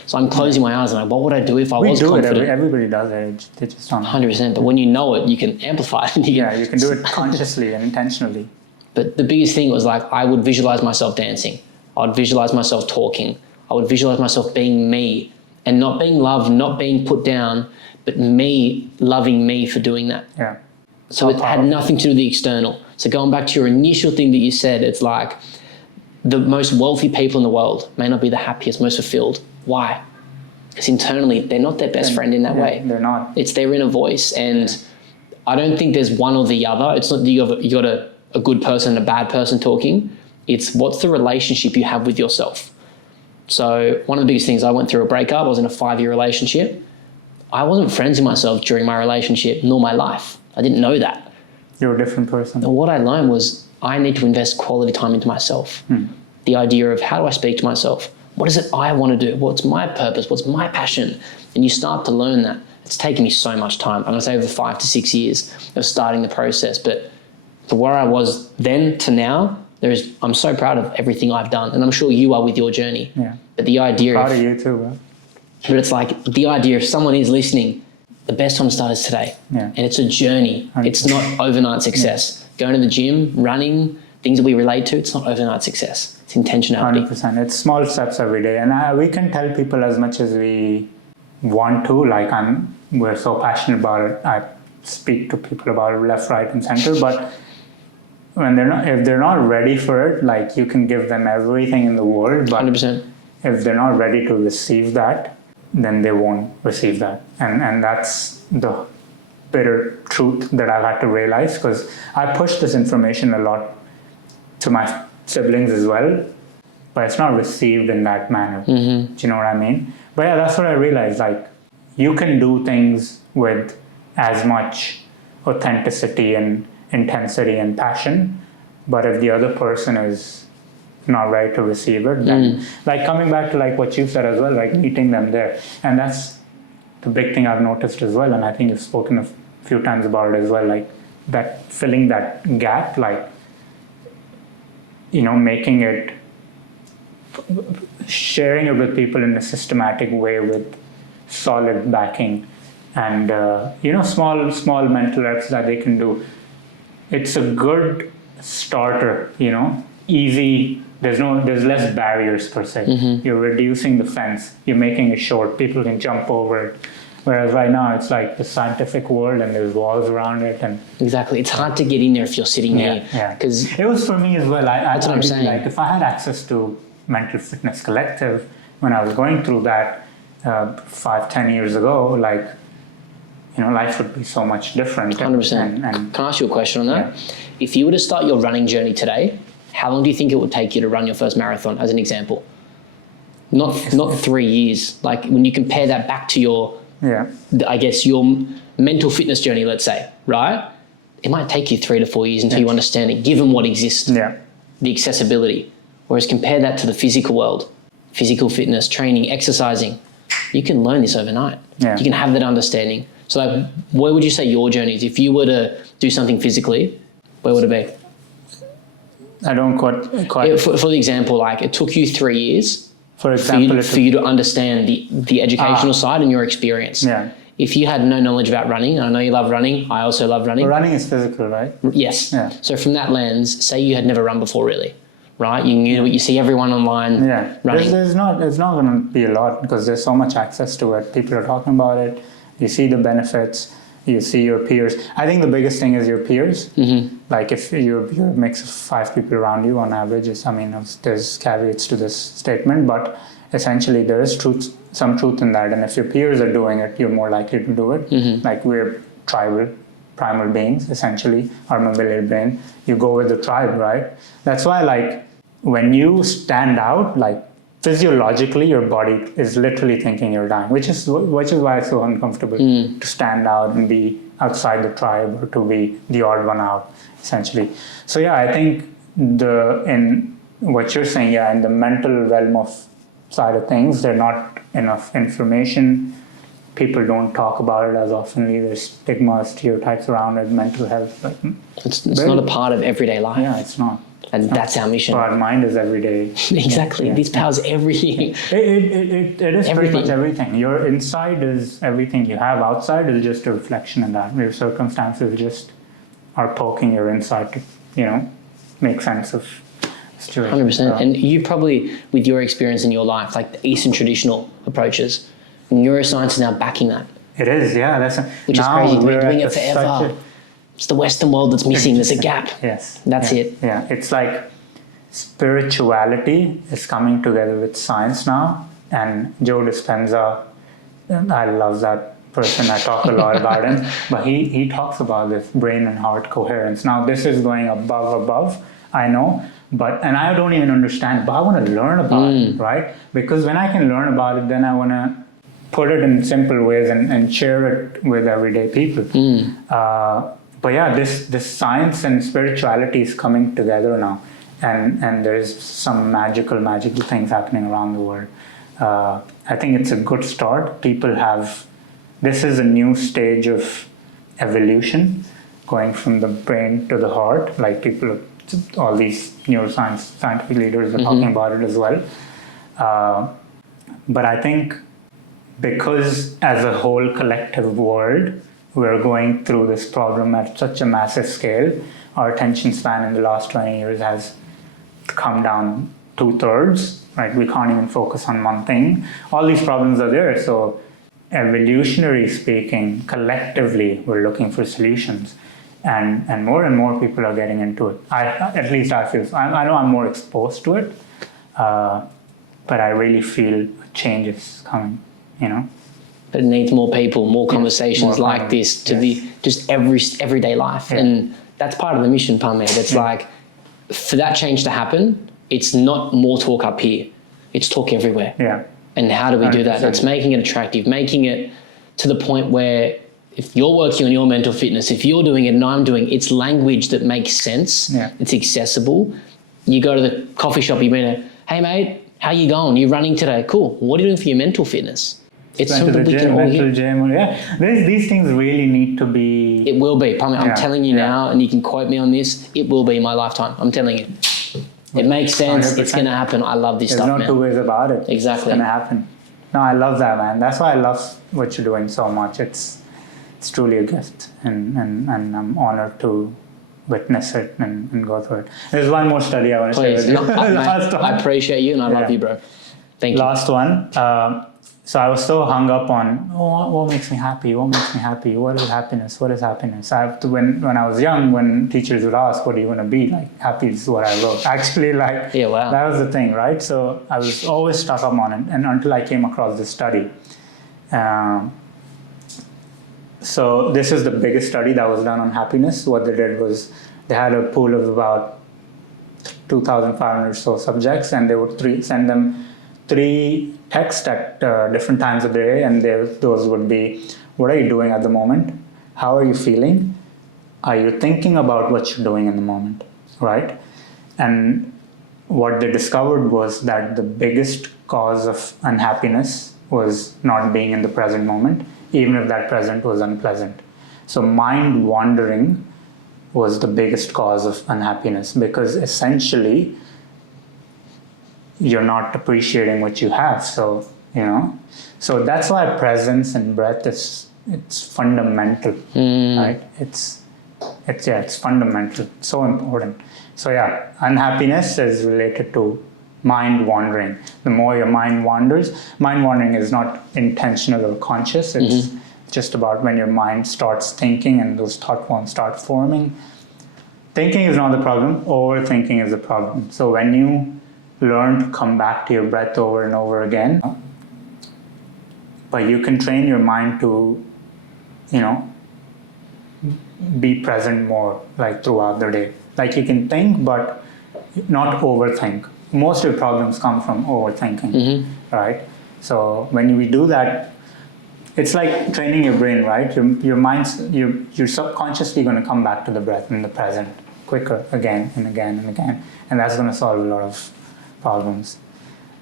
So I'm closing my eyes and like, what would I do if I was confident? Everybody does it. They just don't. 100%. But when you know it, you can amplify it. You can do it consciously and intentionally. But the biggest thing was like, I would visualize myself dancing. I would visualize myself talking. I would visualize myself being me and not being loved, not being put down, but me loving me for doing that. Yeah. So it had nothing to do with the external. So going back to your initial thing that you said, it's like the most wealthy people in the world may not be the happiest, most fulfilled. Why? Because internally, they're not their best friend in that way. They're not. It's their inner voice. And I don't think there's one or the other. It's not that you got a good person and a bad person talking. It's what's the relationship you have with yourself. So one of the biggest things, I went through a breakup. I was in a 5-year relationship. I wasn't friends with myself during my relationship, nor my life. I didn't know that. You're a different person. And what I learned was I need to invest quality time into myself. The idea of how do I speak to myself? What is it I want to do? What's my purpose? What's my passion? And you start to learn that. It's taken me so much time. I'm going to say over 5 to 6 years of starting the process. But for where I was then to now, I'm so proud of everything I've done. And I'm sure you are with your journey. Yeah. But the idea proud of you too, bro. But it's like the idea, if someone is listening, the best time to start is today. Yeah. And it's a journey. 100%. It's not overnight success. Going to the gym, running, things that we relate to, it's not overnight success. It's intentionality. 100%. It's small steps every day. And we can tell people as much as we want to. Like we're so passionate about it. I speak to people about it left, right, and center. But if they're not ready for it, like you can give them everything in the world. But 100%. If they're not ready to receive that, then they won't receive that. And that's the bitter truth that I've had to realize, because I push this information a lot to my siblings as well, but it's not received in that manner. Do you know what I mean? But yeah, that's what I realized. Like, you can do things with as much authenticity and intensity and passion, but if the other person is not ready to receive it, then like coming back to like what you said as well, like meeting them there. And that's the big thing I've noticed as well. And I think you've spoken a few times about it as well, like that filling that gap, like, making it, sharing it with people in a systematic way with solid backing and, small mental reps that they can do. It's a good starter, easy. There's less barriers per se. You're reducing the fence. You're making it short. People can jump over it. Whereas right now it's like the scientific world and there's walls around it. And exactly, it's hard to get in there if you're sitting here. Yeah. Because it was for me as well. That's what I'm saying. Like if I had access to Mental Fitness Collective when I was going through that 5-10 years ago, like, life would be so much different. 100%. And can I ask you a question on that? Yeah. If you were to start your running journey today, how long do you think it would take you to run your first marathon, as an example? Not 3 years. Like when you compare that back to your, I guess, your mental fitness journey, let's say, right? It might take you 3 to 4 years until you understand it, given what exists, the accessibility. Whereas compare that to the physical world, physical fitness, training, exercising. You can learn this overnight. You can have that understanding. So like, where would you say your journey is? If you were to do something physically, where would it be? I don't quite. For the example, like it took you 3 years for example, for you to understand the educational side and your experience. If you had no knowledge about running, and I know you love running, I also love running. But running is physical, right? Yes. So from that lens, say you had never run before really, right? You knew you see everyone online running. There's not going to be a lot because there's so much access to it. People are talking about it. You see the benefits. You see your peers. I think the biggest thing is your peers. Like if you're a mix of 5 people around you on average, there's caveats to this statement, but essentially there is some truth in that. And if your peers are doing it, you're more likely to do it. Like we're primal beings, essentially, our mammalian brain. You go with the tribe, right? That's why like when you stand out, like physiologically, your body is literally thinking you're dying, which is why it's so uncomfortable to stand out and be outside the tribe or to be the odd one out, essentially. So I think in what you're saying, in the mental realm of side of things, there's not enough information. People don't talk about it as oftenly. There's stigma, stereotypes around it, mental health. Like, it's not a part of everyday life. Yeah, it's not. And that's our mission. Our mind is every day. Exactly. This powers everything. It is everything. Pretty much everything. Your inside is everything you have. Outside is just a reflection of that. Your circumstances just are poking your inside to, make sense of the situation. 100%. And you probably, with your experience in your life, like the Eastern traditional approaches, neuroscience is now backing that. It is, which is crazy. We've been doing it forever. It's the Western world that's missing. There's a gap. Yes. That's it. Yeah. It's like spirituality is coming together with science now. And Joe Dispenza, I love that person. I talk a lot about him. But he talks about this brain and heart coherence. Now, this is going above, I know. And I don't even understand it, but I want to learn about it, right? Because when I can learn about it, then I want to put it in simple ways and share it with everyday people. But this science and spirituality is coming together now, and there's some magical things happening around the world. I think it's a good start. This is a new stage of evolution, going from the brain to the heart. Like all these scientific leaders are talking about it as well. But I think because as a whole collective world, we're going through this problem at such a massive scale, our attention span in the last 20 years has come down 2/3, right? We can't even focus on one thing. All these problems are there. So evolutionary speaking, collectively, we're looking for solutions. And more people are getting into it. At least I feel so. I know I'm more exposed to it, but I really feel change is coming, But it needs more people, more conversations like this to be just everyday life. And that's part of the mission, Parmeet. It's like, for that change to happen, it's not more talk up here. It's talk everywhere. And how do we do that? It's making it attractive, making it to the point where if you're working on your mental fitness, if you're doing it and I'm doing it, it's language that makes sense. It's accessible. You go to the coffee shop, you meet her, hey mate, how you going? You running today? Cool. What are you doing for your mental fitness? It's Went to something the we gym, can all mental hear. gym. Yeah, these things really need to be. It will be. I'm Yeah, telling you yeah. now, and you can quote me on this, it will be my lifetime. I'm telling you. It makes sense. 100%. It's going to happen. I love this There's stuff, no two man. ways about it. Exactly. It's gonna happen. No, I love that, man. That's why I love what you're doing so much. It's truly a gift, and I'm honored to witness it and go through it. There's one more study I want to share Please. with you. No, mate, Last one. I appreciate you, and I love Yeah. you, bro. Thank you. Last one. So I was so hung up on what makes me happy, what makes me happy, what is happiness, what is happiness. I have to when I was young, when teachers would ask, what do you want to be? Like, happy is what I wrote. Actually, like, Yeah, wow. that was the thing, right? So I was always stuck up on it, and until I came across this study. So this is the biggest study that was done on happiness. What they did was they had a pool of about 2,500 or so subjects, and they would send them 3 texts at different times of the day, and those would be, what are you doing at the moment? How are you feeling? Are you thinking about what you're doing in the moment, right? And what they discovered was that the biggest cause of unhappiness was not being in the present moment, even if that present was unpleasant. So mind wandering was the biggest cause of unhappiness, because essentially you're not appreciating what you have. So, so that's why presence and breath it's fundamental, right? It's fundamental, so important. So yeah, unhappiness is related to mind wandering. The more your mind wandering is not intentional or conscious. It's just about when your mind starts thinking and those thought forms start forming. Thinking is not the problem, overthinking is the problem. So when you learn to come back to your breath over and over again, but you can train your mind to, be present more, like throughout the day. Like you can think, but not overthink. Most of your problems come from overthinking, right? So when we do that, it's like training your brain, right? You're subconsciously going to come back to the breath in the present quicker again and again and again, and that's going to solve a lot of problems.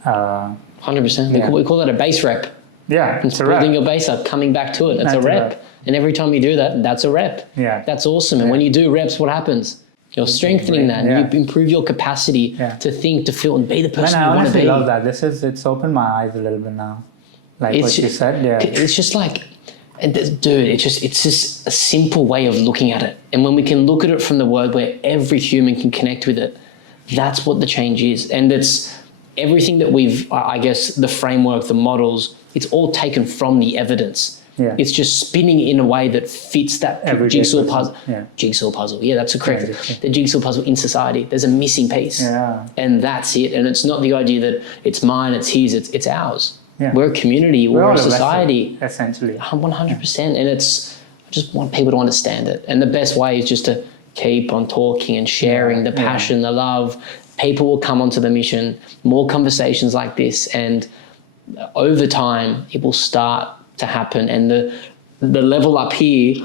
100%. Yeah. We call that a base rep. Yeah, It's building your base up, coming back to it. It's That's a a rep. rep. And every time you do that, that's a rep. Yeah. That's awesome. And when you do reps, what happens? You're strengthening that. Yeah. And you improve your capacity to think, to feel, and be the person Man, I you want to honestly be. love that. It's opened my eyes a little bit now. Like It's what you just- said, yeah. It's just like, dude, it's just a simple way of looking at it. And when we can look at it from the word where every human can connect with it, that's what the change is. And it's everything that I guess, the framework, the models, it's all taken from the evidence. Yeah. It's just spinning in a way that fits that Everyday jigsaw person. puzzle. Yeah. Jigsaw puzzle. Yeah, that's correct. Yeah. The jigsaw puzzle in society. There's a missing piece. Yeah. And that's it. And it's not the idea that it's mine, it's his, it's ours. Yeah. We're a community, we're all a vessel, society. essentially. 100%. And I just want people to understand it. And the best way is just to keep on talking and sharing the passion, the love. People will come onto the mission, more conversations like this. And over time, it will start to happen. And the level up here,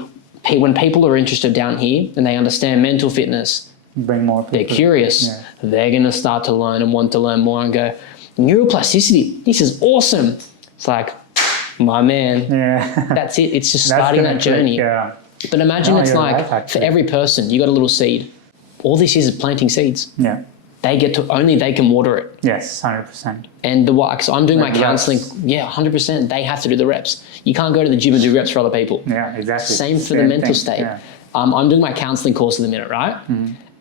when people are interested down here and they understand mental fitness, Bring more people. they're curious. Yeah. They're going to start to learn and want to learn more and go, neuroplasticity, this is awesome. It's like, my man, Yeah. that's it. It's just That's starting gonna that journey. click, yeah. But imagine No, it's you're like, right, for actually. every person, you got a little seed. All this is planting seeds. Yeah. Only they can water it. Yes, 100%. And so I'm doing Like my counseling. reps. Yeah, 100%. They have to do the reps. You can't go to the gym and do reps for other people. Yeah, exactly. Same for the mental thing, state. Yeah. I'm doing my counseling course at the minute, right?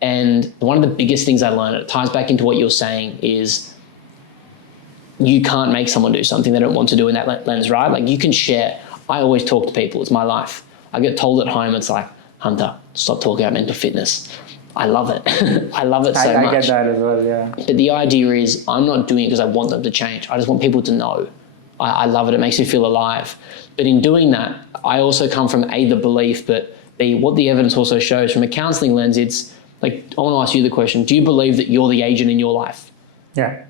And one of the biggest things I learned, it ties back into what you're saying, is you can't make someone do something they don't want to do in that lens, right? Like you can share. I always talk to people. It's my life. I get told at home, it's like, Hunter, stop talking about mental fitness. I love it. I love it so much. I get that as well, yeah. But the idea is I'm not doing it because I want them to change. I just want people to know. I love it. It makes me feel alive. But in doing that, I also come from A, the belief, but B, what the evidence also shows from a counseling lens. It's like, I want to ask you the question. Do you believe that you're the agent in your life? Yeah.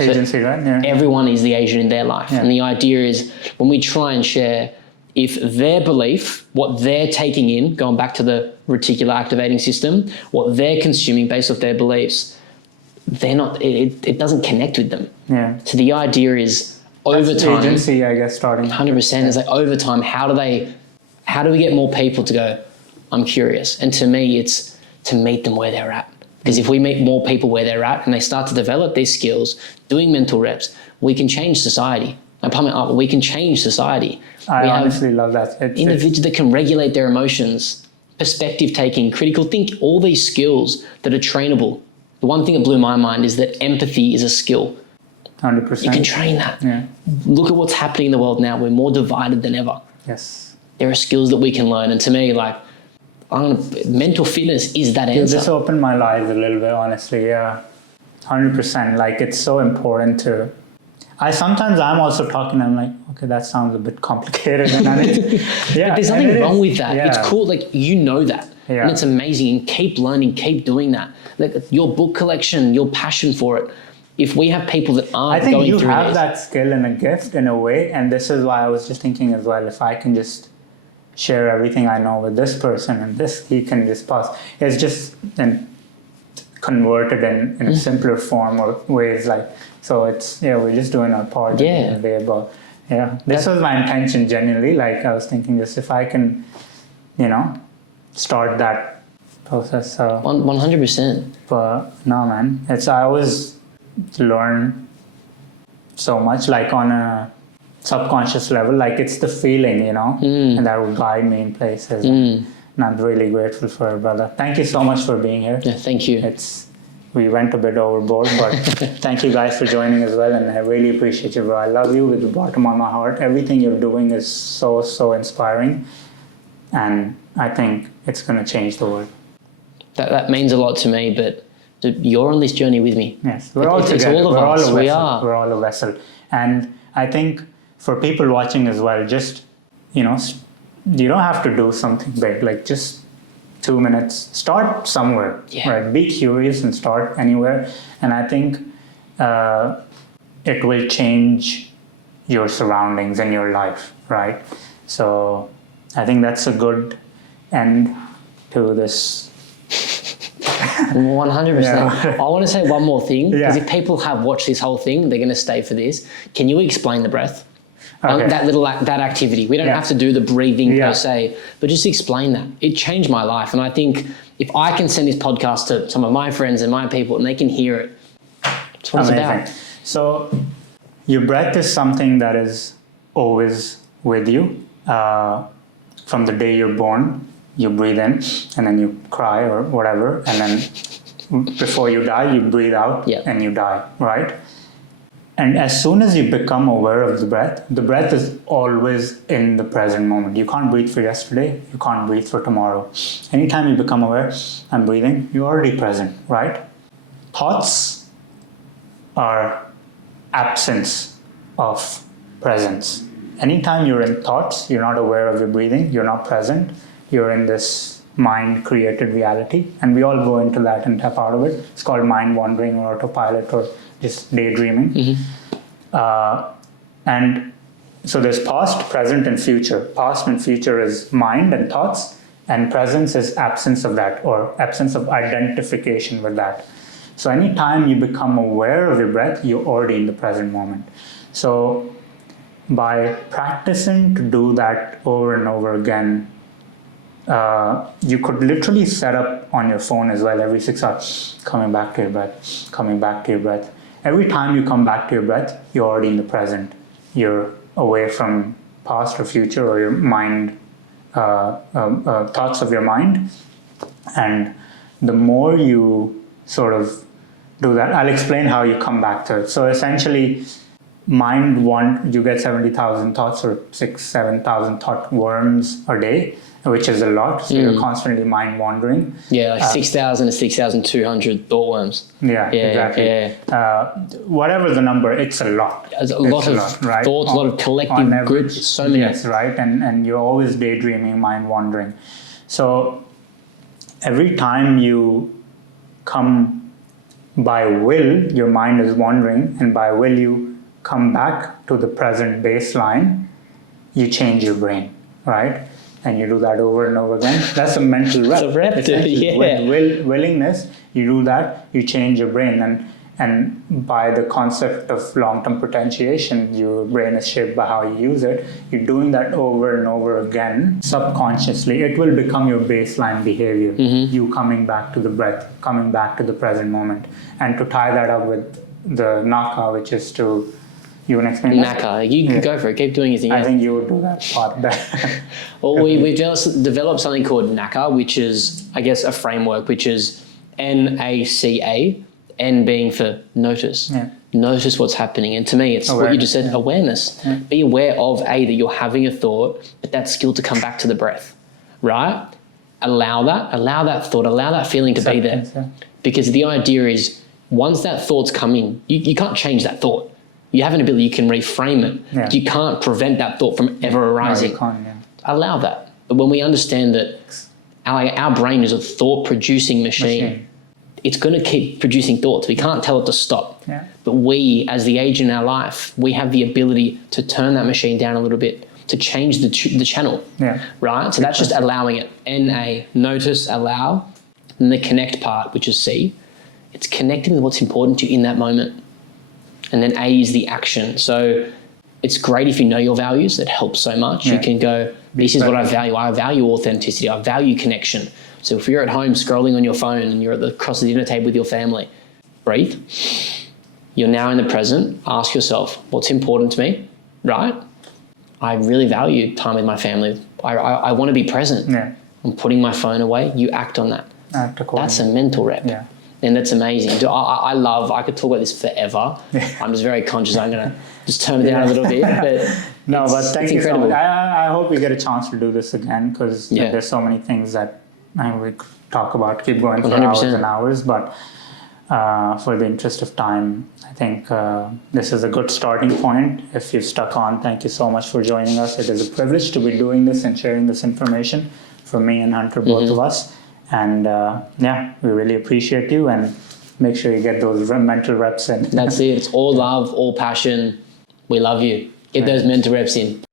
Agency, right? Yeah. Everyone is the agent in their life. Yeah. And the idea is when we try and share, if their belief, what they're taking in, going back to the reticular activating system, what they're consuming based off their beliefs, they're not, it doesn't connect with them. Yeah. So the idea is over That's time, agency, I guess, starting. 100% is like over time, how do we get more people to go, I'm curious? And to me, it's to meet them where they're at. Because if we meet more people where they're at and they start to develop these skills, doing mental reps, we can change society. We can change society. I We have honestly love that. individuals that can regulate their emotions, perspective taking, critical thinking, all these skills that are trainable. The one thing that blew my mind is that empathy is a skill. 100%. You can train that. Yeah. Look at what's happening in the world now. We're more divided than ever. Yes. There are skills that we can learn. And to me, like, mental fitness is that answer. This opened my eyes a little bit, honestly. Yeah. 100%. Like, it's so important to... I'm also talking, I'm like, okay, that sounds a bit complicated. And yeah, but there's nothing wrong with that. Yeah. It's cool. Like, you know that. Yeah. And it's amazing. And keep learning, keep doing that. Like, your book collection, your passion for it. If we have people that aren't going through I think you have this, that skill and a gift in a way. And this is why I was just thinking as well, if I can just share everything I know with this person and this, he can just pass. It's just then converted in a simpler form or ways like, so it's, we're just doing our part at the end of the day. But this was my intention genuinely. Like, I was thinking just if I can, start that process. 100%. But no, man, I always learn so much, like on a subconscious level, like it's the feeling, and that will guide me in places. And I'm really grateful for it, brother. Thank you so much for being here. Yeah, thank you. We went a bit overboard, but thank you guys for joining as well. And I really appreciate you, bro. I love you with the bottom of my heart. Everything you're doing is so, so inspiring. And I think it's going to change the world. That means a lot to me, but you're on this journey with me. Yes, we're all together. It's all of us. We are. We're all a vessel. And I think for people watching as well, just, you don't have to do something big. Like, just 2 minutes. Start somewhere. Yeah. Right? Be curious and start anywhere. And I think it will change your surroundings and your life, right? So I think that's a good end to this. 100%. Yeah. I want to say one more thing, because Yeah. if people have watched this whole thing, they're going to stay for this. Can you explain the breath? Okay. That activity. We don't have to do the breathing Yeah. per se, but just explain that. It changed my life. And I think if I can send this podcast to some of my friends and my people and they can hear it, that's what it's about. So your breath is something that is always with you. From the day you're born, you breathe in and then you cry or whatever. And then before you die, you breathe out and you die, right? And as soon as you become aware of the breath is always in the present moment. You can't breathe for yesterday. You can't breathe for tomorrow. Anytime you become aware, I'm breathing, you're already present, right? Thoughts are absence of presence. Anytime you're in thoughts, you're not aware of your breathing, you're not present, you're in this mind-created reality. And we all go into that and tap out of it. It's called mind wandering or autopilot or just daydreaming. And so there's past, present, and future. Past and future is mind and thoughts, and presence is absence of that or absence of identification with that. So anytime you become aware of your breath, you're already in the present moment. So by practicing to do that over and over again, you could literally set up on your phone as well every 6 hours, coming back to your breath, coming back to your breath. Every time you come back to your breath, you're already in the present. You're away from past or future or your mind, thoughts of your mind. And the more you sort of do that, I'll explain how you come back to it. So essentially, you get 70,000 thoughts or 7,000 thought worms a day, which is a lot. So you're constantly mind wandering. Yeah, like 6,000 to 6,200 thought worms. Yeah, exactly. Whatever the number, it's a lot. It's a lot of right? thoughts, a lot of collective groups, so many. Yes, right. And you're always daydreaming, mind wandering. So every time you come by will, your mind is wandering, and by will you come back to the present baseline, you change your brain, right? and you do that over and over again. That's a mental rep. It's a rep, Essentially. yeah. With willingness, you do that, you change your brain. And by the concept of long-term potentiation, your brain is shaped by how you use it. You're doing that over and over again, subconsciously. It will become your baseline behavior. You coming back to the breath, coming back to the present moment. And to tie that up with the N.A.C.A, which is to, you want to explain that? N.A.C.A, you can go for it, keep doing your thing. I think you would do that part better. Well, we've just developed something called N.A.C.A, which is, I guess, a framework, which is N.A.C.A, N being for notice. Yeah. Notice what's happening. And to me, it's what you just said, awareness. Be aware of, A, that you're having a thought, but that skill to come back to the breath, right? Allow that thought, allow that feeling to be there. Yeah. Because the idea is, once that thought's coming, you can't change that thought. You have an ability, you can reframe it. Yeah. You can't prevent that thought from ever arising. No, you can't, yeah. Allow that. But when we understand that our brain is a thought-producing machine, it's going to keep producing thoughts. We can't tell it to stop. Yeah. But we, as the agent in our life, we have the ability to turn that machine down a little bit, to change the channel, right? So that's just allowing it. N-A, notice, allow. And the connect part, which is C, it's connecting with what's important to you in that moment. And then A is the action. So it's great if you know your values. It helps so much. You can go, this is what I value. I value authenticity. I value connection. So if you're at home scrolling on your phone and you're across the dinner table with your family, breathe. You're now in the present. Ask yourself, what's important to me, right? I really value time with my family. I want to be present. Yeah. I'm putting my phone away. You act on that. Act accordingly. That's a mental rep. Yeah. And that's amazing. I could talk about this forever. I'm just very conscious. I'm going to just turn it down a little bit. But no, but thank you so incredible. much. I hope we get a chance to do this again because there's so many things that we could talk about, keep going for 100%. hours and hours. But for the interest of time, I think this is a good starting point. If you've stuck on, thank you so much for joining us. It is a privilege to be doing this and sharing this information for me and Hunter, both of us. And we really appreciate you, and make sure you get those mental reps in. That's it. It's all love, all passion. We love you. Get those mental reps in.